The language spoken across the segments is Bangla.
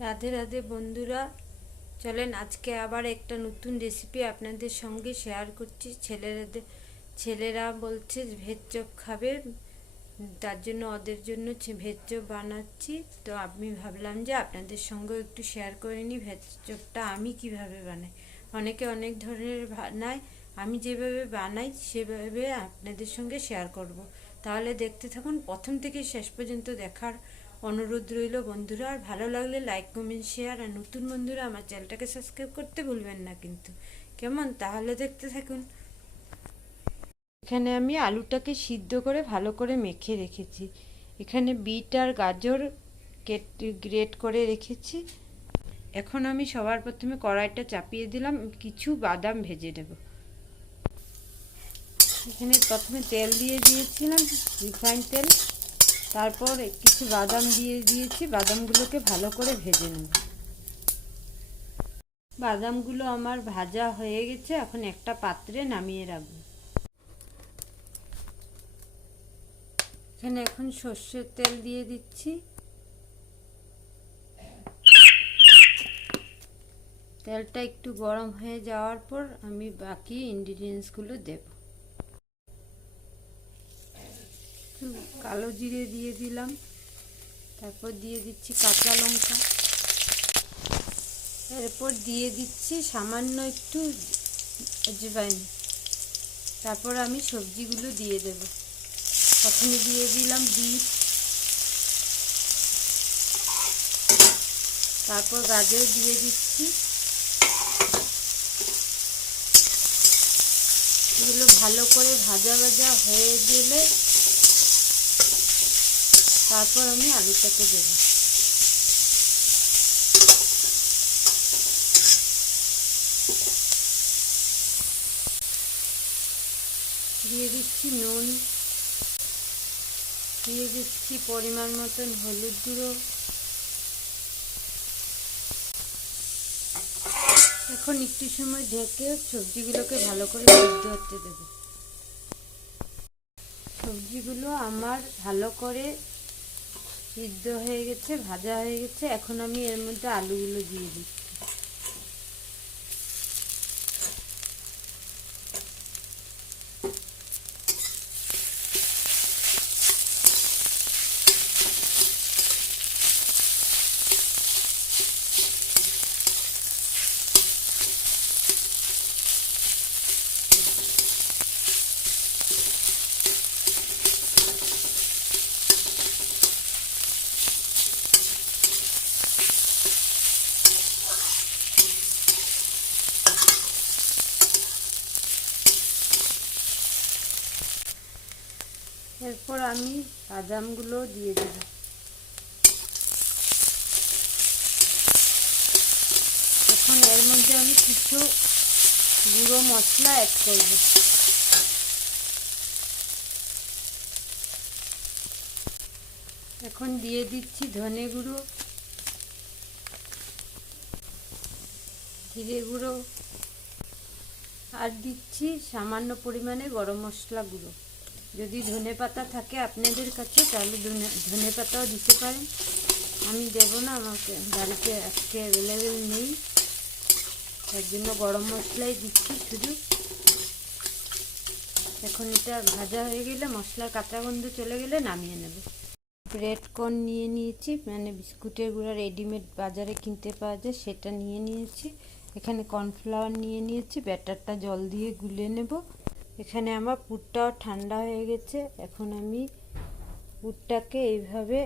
রাধে রাধে বন্ধুরা, চলেন আজকে আবার একটা নতুন রেসিপি আপনাদের সঙ্গে শেয়ার করছি। ছেলেরাদের ছেলেরা বলছে ভেজ চপ খাবে, তার জন্য ওদের জন্য ভেজ চপ বানাচ্ছি। তো আমি ভাবলাম যে আপনাদের সঙ্গেও একটু শেয়ার করে নিই ভেজ চপটা আমি কীভাবে বানাই। অনেকে অনেক ধরনের বানায়, আমি যেভাবে বানাই সেভাবে আপনাদের সঙ্গে শেয়ার করব। তাহলে দেখতে থাকুন, প্রথম থেকে শেষ পর্যন্ত দেখার অনুরোধ রইল বন্ধুরা, আর ভালো লাগলে লাইক কমেন্ট শেয়ার আর নতুন বন্ধুরা আমার চ্যানেলটাকে সাবস্ক্রাইব করতে ভুলবেন না কিন্তু। কেমন? তাহলে দেখতে থাকুন। এখানে আমি আলুটাকে সিদ্ধ করে ভালো করে মেখে রেখেছি। এখানে বিট আর গাজর কেটে গ্রেট করে রেখেছি। এখন আমি সবার প্রথমে কড়াইটা চাপিয়ে দিলাম, কিছু বাদাম ভেজে নেব। এখানে প্রথমে তেল দিয়ে দিয়েছিলাম রিফাইন তেল। তারপর কিছু বাদাম দিয়ে দিয়েছি, বাদামগুলোকে ভালো করে ভেজে নেব। বাদামগুলো আমার ভাজা হয়ে গেছে, এখন একটা পাত্রে নামিয়ে রাখব। এখানে এখন সর্ষের তেল দিয়ে দিচ্ছি। তেলটা একটু গরম হয়ে যাওয়ার পর আমি বাকি ইনগ্রিডিয়েন্টসগুলো দেব একটু কালো জিরে দিয়ে দিলাম। তারপর দিয়ে দিচ্ছি কাঁচা লঙ্কা। এরপর দিয়ে দিচ্ছি সামান্য একটু আজবাইন তারপর আমি সবজিগুলো দিয়ে দেব। প্রথমে দিয়ে দিলাম বিট। তারপর গাজর দিয়ে দিচ্ছি। এগুলো ভালো করে ভাজা ভাজা হয়ে গেলে তারপর আমি আলুটাকে দেব। দিয়ে দিচ্ছি নুন, দিয়ে দিচ্ছি পরিমাণ মতন হলুদ গুঁড়ো। এখন একটু সময় ঢেকে সবজিগুলোকে ভালো করে সিদ্ধ হতে দেব। সবজিগুলো আমার ভালো করে সিদ্ধ হয়ে গেছে ভাজা হয়ে গেছে। এখন আমি এর মধ্যে আলুগুলো দিয়ে দিচ্ছি। এরপর আমি বাদামগুলো দিয়ে দেব। এখন এর মধ্যে আমি কিছু গুঁড়ো মশলা অ্যাড করব। এখন দিয়ে দিচ্ছি ধনে গুঁড়ো, জিরে গুঁড়ো, আর দিচ্ছি সামান্য পরিমাণে গরম মশলা গুঁড়ো। যদি ধনে পাতা থাকে আপনাদের কাছে, তাহলে ধনে পাতাও দিতে পারেন। আমি দেবো না, আমাকে বাড়িতে আজকে অ্যাভেলেবেল নেই। তার জন্য গরম মশলাই দিচ্ছি শুধু। এখন এটা ভাজা হয়ে গেলে মশলার কাঁচা গন্ধ চলে গেলে নামিয়ে নেব। ব্রেড কর্ন নিয়ে নিয়েছি মানে বিস্কুটের গুঁড়া রেডিমেড বাজারে কিনতে পাওয়া যায়, সেটা নিয়ে নিয়েছি। এখানে কর্নফ্লাওয়ার নিয়ে নিয়েছি, ব্যাটারটা জল দিয়ে গুলে নেব। এখানে আমার পুরটাও ঠান্ডা হয়ে গেছে। এখন আমি পুরটাকে এইভাবে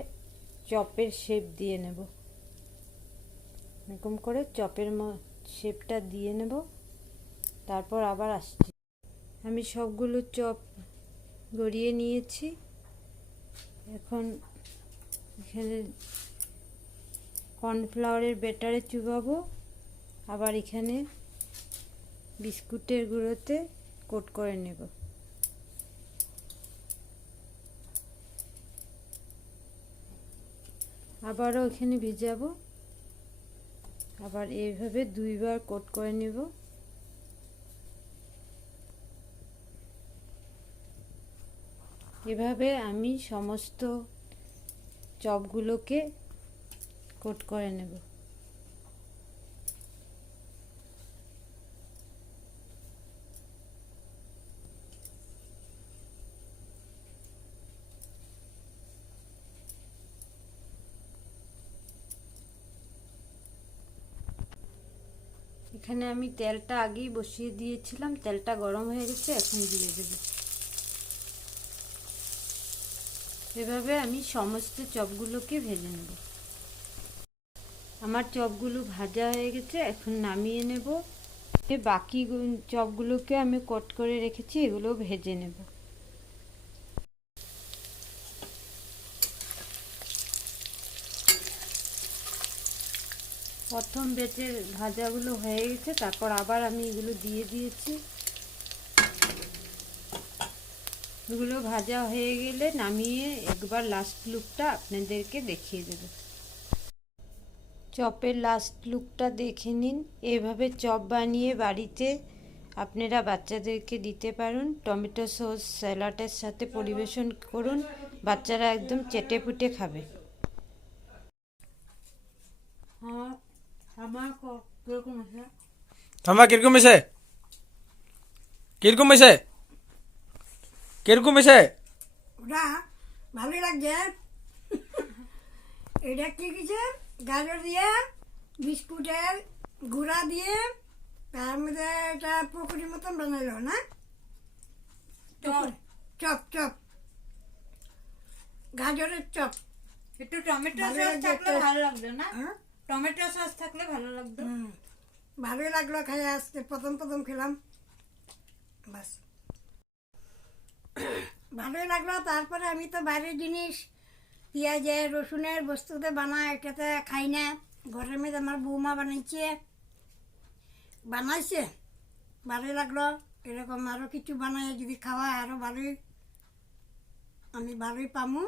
চপের শেপ দিয়ে নেব। এরকম করে চপের শেপটা দিয়ে নেব। তারপর আবার আসছি। আমি সবগুলো চপ গড়িয়ে নিয়েছি। এখন এখানে কর্নফ্লাওয়ারের ব্যাটারে চুবাবো। আবার এখানে বিস্কুটের গুঁড়োতে কোট করে নেব। আবারও এখানে ভিজাবো। আবার এইভাবে দুইবার কোট করে নেব। এভাবে আমি সমস্ত চপগুলোকে কোট করে নেব। এখানে আমি তেলটা আগেই বসিয়ে দিয়েছিলাম, তেলটা গরম হয়ে গেছে, এখন দিয়ে দেব। এভাবে আমি সমস্ত চপগুলোকে ভেজে নেব। আমার চপগুলো ভাজা হয়ে গেছে, এখন নামিয়ে নেব। বাকি চপগুলোকে আমি কট করে রেখেছি, এগুলো ভেজে নেব। প্রথম বেচের ভাজাগুলো হয়ে গেছে, তারপর আবার আমি এগুলো দিয়ে দিয়েছি। এগুলো ভাজা হয়ে গেলে নামিয়ে একবার লাস্ট লুকটা আপনাদেরকে দেখিয়ে দেব। চপের লাস্ট লুকটা দেখে নিন। এভাবে চপ বানিয়ে বাড়িতে আপনারা বাচ্চাদেরকে দিতে পারেন। টমেটো সস, স্যালাডের সাথে পরিবেশন করুন। বাচ্চারা একদম চেটে পুটে খাবে আমার আমার কীরকম আছে থামা কীরকম হয়েছে কীরকম হয়েছে কীরকম হয়েছে ওটা ভালোই লাগছে এটা কি কিছু গাজর দিয়ে বিস্কুটের গুঁড়া দিয়ে তার মধ্যে এটা পকোড়ির মতন বানাইলো না চপ চপ গাজরের চপ একটু টমেটো ভালো সস লাগছে থাকলে একটা- ভালো লাগতো না হ্যাঁ টমেটো সস থাকলে ভালো লাগতো। ভালোই লাগল খাই আসতে প্রথম প্রথম খেলাম। বাস। ভালোই লাগল, তারপরে আমি তো বাইরের জিনিস, পেঁয়াজের, রসুনের বস্তুতে বানাই, এটাতে খাই না। ঘরের মধ্যে আমার বৌমা বানাইছে। বানাইছে? ভালোই লাগল। এরকম আরও কিছু বানাই, যদি খাওয়া আরও ভালোই, আমি ভালোই পামু।